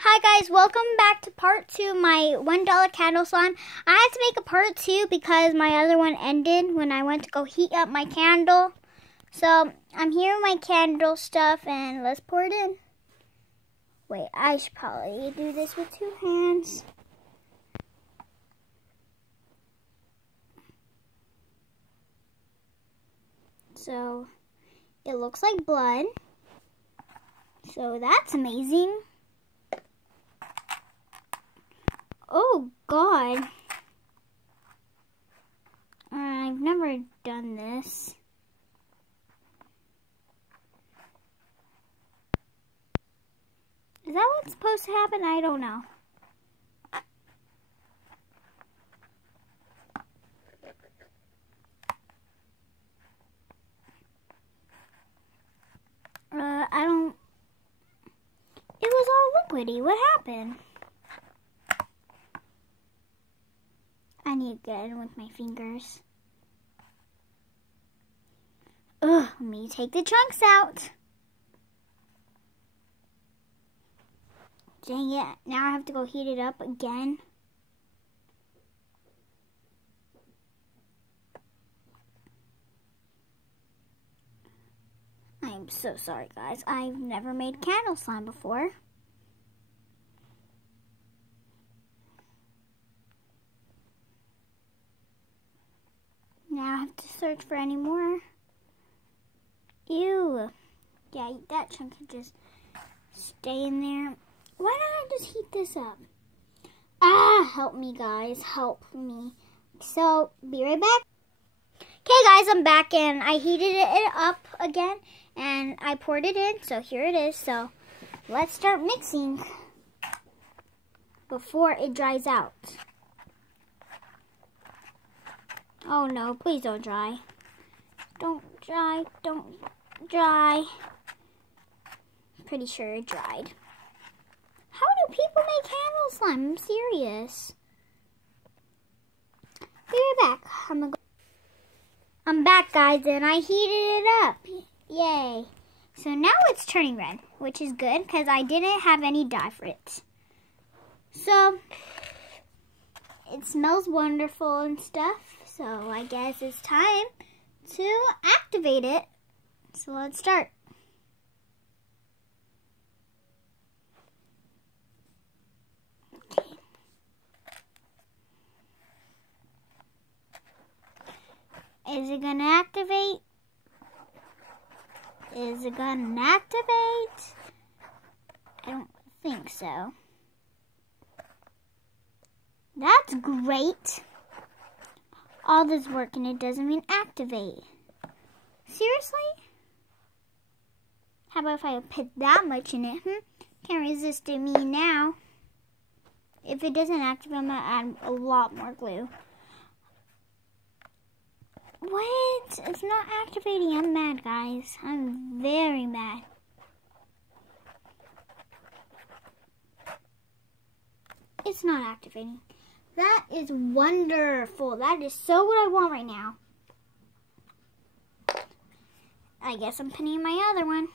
Hi guys, welcome back to part 2 of my $1 candle slime. I had to make a part 2 because my other one ended when I went to go heat up my candle. So I'm here with my candle stuff and let's pour it in. Wait, I should probably do this with 2 hands. So it looks like blood. So that's amazing. Oh God, I've never done this. Is that what's supposed to happen? I don't know. It was all liquidy. What happened? I need to get in with my fingers. Ugh, let me take the chunks out. Dang it, now I have to go heat it up again. I'm so sorry guys, I've never made candle slime before. Now I have to search for any more. Ew. Yeah, that chunk can just stay in there. Why don't I just heat this up? Ah, help me guys, help me. So, be right back. Okay guys, I'm back and I heated it up again and I poured it in. So here it is. So let's start mixing before it dries out. Oh no, please don't dry. Don't dry, don't dry. Pretty sure it dried. How do people make candle slime? I'm serious. Be right back. I'm back guys and I heated it up. Yay. So now it's turning red, which is good because I didn't have any dye for it. So it smells wonderful and stuff. So I guess it's time to activate it. So let's start. Okay. Is it gonna activate? Is it gonna activate? I don't think so. That's great. All this work and it doesn't mean activate. Seriously? How about if I put that much in it? Can't resist me now. If it doesn't activate, I'm gonna add a lot more glue. What? It's not activating. I'm mad, guys. I'm very mad. It's not activating. That is wonderful. That is so what I want right now. I guess I'm putting in my other one.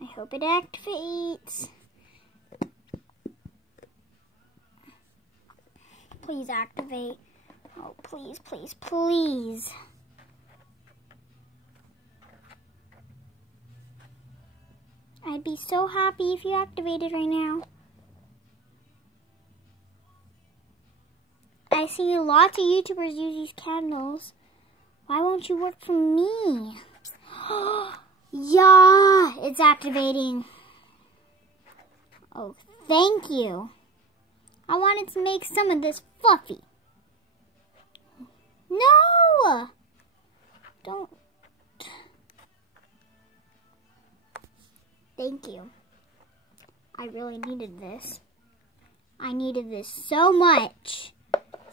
I hope it activates. Please activate. Oh, please, please, please. I'd be so happy if you activated right now. I see lots of YouTubers use these candles. Why won't you work for me? Yeah, it's activating. Oh, thank you. I wanted to make some of this fluffy. No! Don't. Thank you. I really needed this. I needed this so much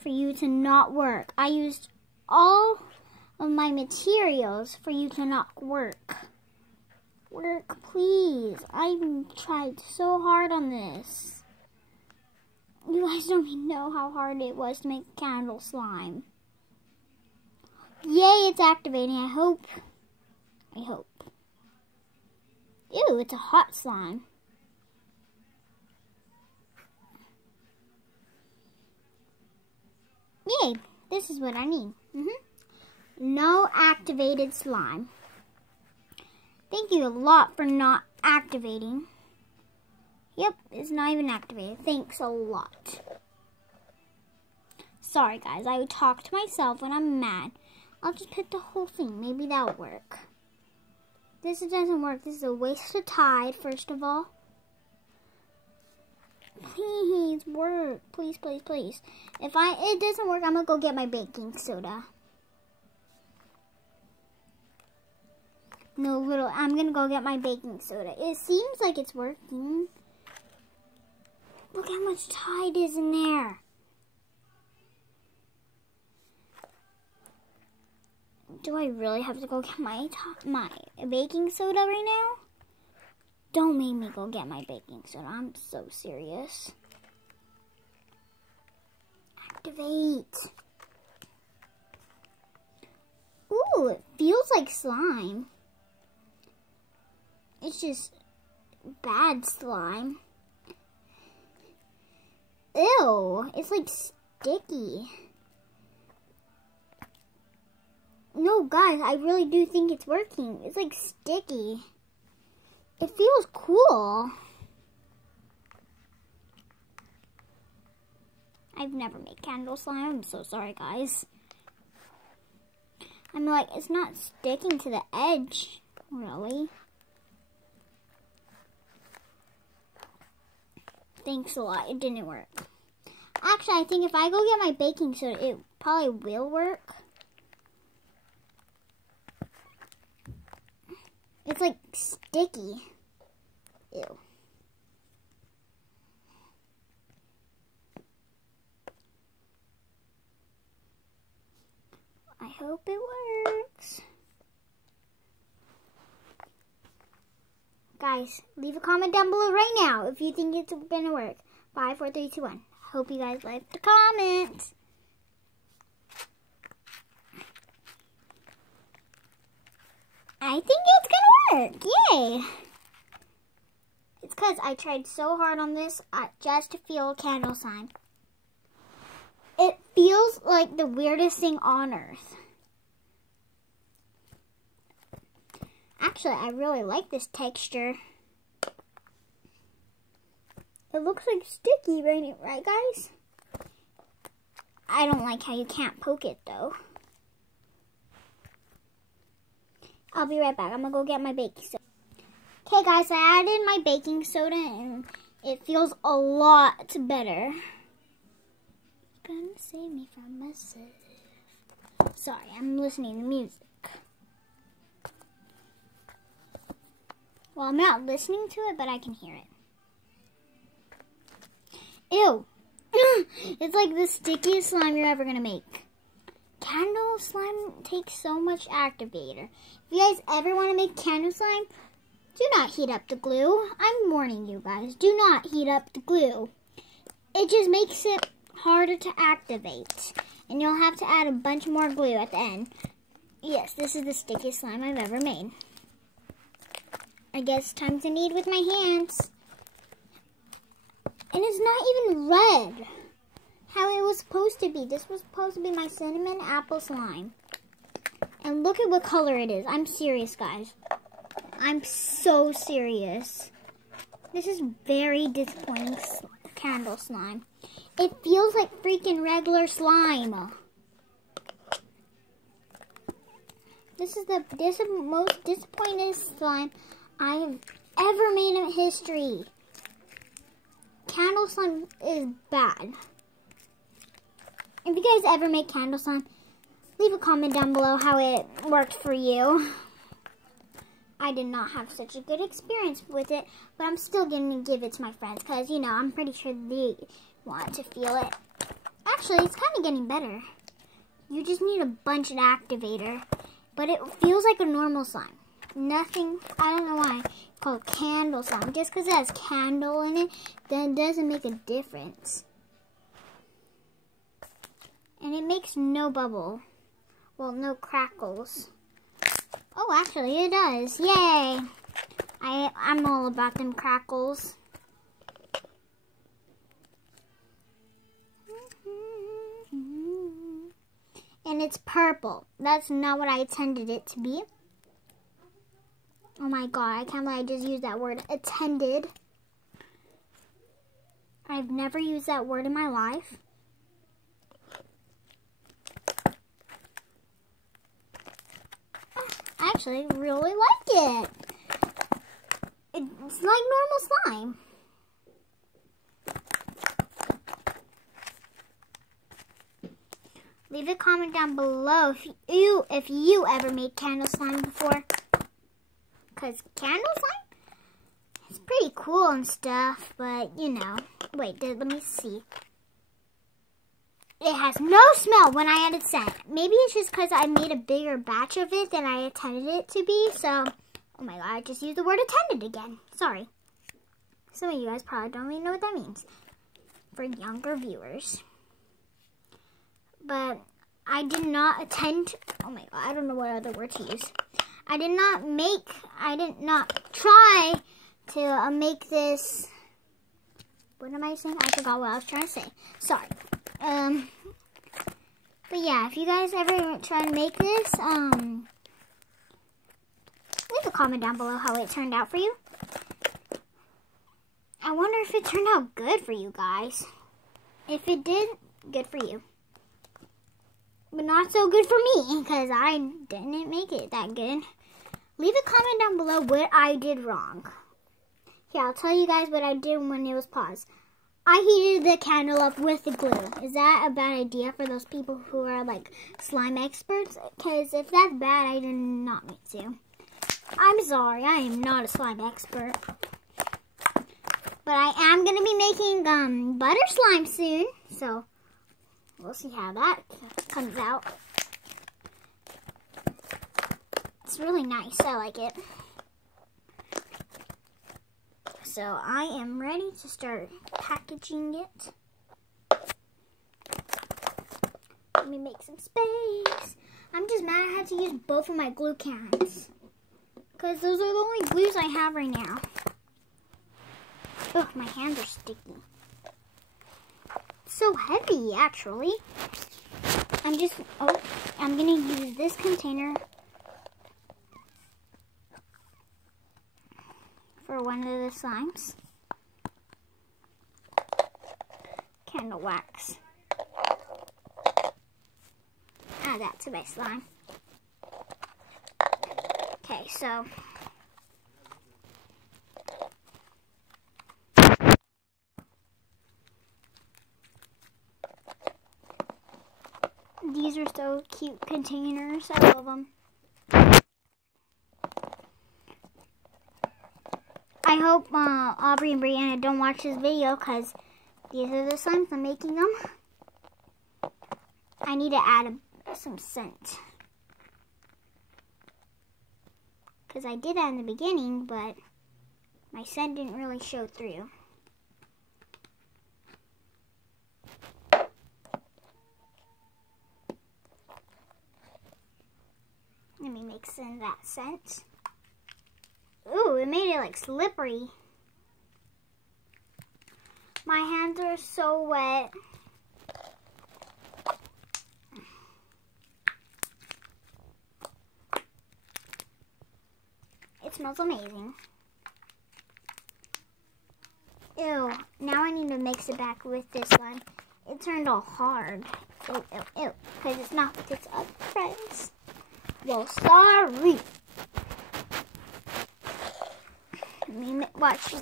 for you to not work. I used all of my materials for you to not work. Work, please. I've tried so hard on this. You guys don't even know how hard it was to make candle slime. Yay, it's activating. I hope. Ew, it's a hot slime. Yay, this is what I need. No activated slime. Thank you a lot for not activating. Yep, it's not even activated. Thanks a lot. Sorry guys, I would talk to myself when I'm mad. I'll just put the whole thing. Maybe that'll work. This doesn't work. This is a waste of time, first of all. Please work. Please, please, please. If it doesn't work, I'm going to go get my baking soda. I'm going to go get my baking soda. It seems like it's working. Look how much Tide is in there. Do I really have to go get my baking soda right now? Don't make me go get my baking soda. I'm so serious. Activate. Ooh, it feels like slime. It's just bad slime. Ew, it's like sticky. No, guys, I really do think it's working. It's like sticky. It feels cool. I've never made candle slime. I'm so sorry, guys. I'm like, it's not sticking to the edge, really. Thanks a lot. It didn't work. Actually, I think if I go get my baking soda, it probably will work. It's like sticky. Ew. I hope it works. Guys, leave a comment down below right now if you think it's gonna work. 5, 4, 3, 2, 1. Hope you guys like the comments. I think it's gonna work. Yay! It's because I tried so hard on this just to feel a candle sign. It feels like the weirdest thing on earth. Actually, I really like this texture. It looks like sticky, right guys? I don't like how you can't poke it though. I'll be right back. I'm gonna go get my baking soda. Okay guys, I added my baking soda and it feels a lot better. It's gonna save me from myself. Sorry, I'm listening to music. Well, I'm not listening to it, but I can hear it. Ew. It's like the stickiest slime you're ever gonna make. Candle slime takes so much activator. If you guys ever want to make candle slime, do not heat up the glue. I'm warning you guys. Do not heat up the glue. It just makes it harder to activate. And you'll have to add a bunch more glue at the end. Yes, this is the stickiest slime I've ever made. I guess time to knead with my hands. And it's not even red. How it was supposed to be. This was supposed to be my cinnamon apple slime. And look at what color it is. I'm serious, guys. I'm so serious. This is very disappointing candle slime. It feels like freaking regular slime. This is the most disappointing slime I have ever made in history. Candle slime is bad. If you guys ever make candle slime, leave a comment down below how it worked for you. I did not have such a good experience with it, but I'm still going to give it to my friends because, you know, I'm pretty sure they want to feel it. Actually, it's kind of getting better. You just need a bunch of activator, but it feels like a normal slime. Nothing, I don't know why it's called candle slime. Just because it has candle in it, then doesn't make a difference. it makes no bubble. Well, no crackles. Oh, actually it does. Yay! I'm all about them crackles. And it's purple. That's not what I intended it to be. Oh my god, I can't believe I just used that word, attended. I've never used that word in my life. I actually really like it. It's like normal slime. Leave a comment down below if you ever made candle slime before. Because candle slime, it's pretty cool and stuff, but you know. Wait, let me see. It has no smell when I added scent. Maybe it's just because I made a bigger batch of it than I intended it to be. So, oh my god, I just used the word attended again. Sorry. Some of you guys probably don't even know what that means for younger viewers. But I did not attend. Oh my god, I don't know what other word to use. I did not try to make this. What am I saying? I forgot what I was trying to say. Sorry. But yeah, if you guys ever try to make this, leave a comment down below how it turned out for you. I wonder if it turned out good for you guys. If it did, good for you. But not so good for me, because I didn't make it that good. Leave a comment down below what I did wrong. Here, I'll tell you guys what I did when it was paused. I heated the candle up with the glue. Is that a bad idea for those people who are like slime experts? Because if that's bad, I did not mean to. I'm sorry, I am not a slime expert. But I am going to be making butter slime soon. So, we'll see how that comes out. It's really nice. I like it. So I am ready to start packaging it. Let me make some space. I'm just mad I had to use both of my glue cans, because those are the only glues I have right now. Ugh, my hands are sticky. It's so heavy, actually. I'm going to use this container for one of the slimes. Candle wax. Add that to my slime. Okay, so these are so cute containers. I love them. I hope Aubrey and Brianna don't watch this video, because these are the slimes I'm making them. I need to add some scent, because I did that in the beginning, but my scent didn't really show through. Let me mix in that scent. Ooh, it made it like slippery. My hands are so wet. It smells amazing. Ew, now I need to mix it back with this one. It turned all hard. Ew, ew, ew, because it's not with its other friends. Well, sorry. Watch.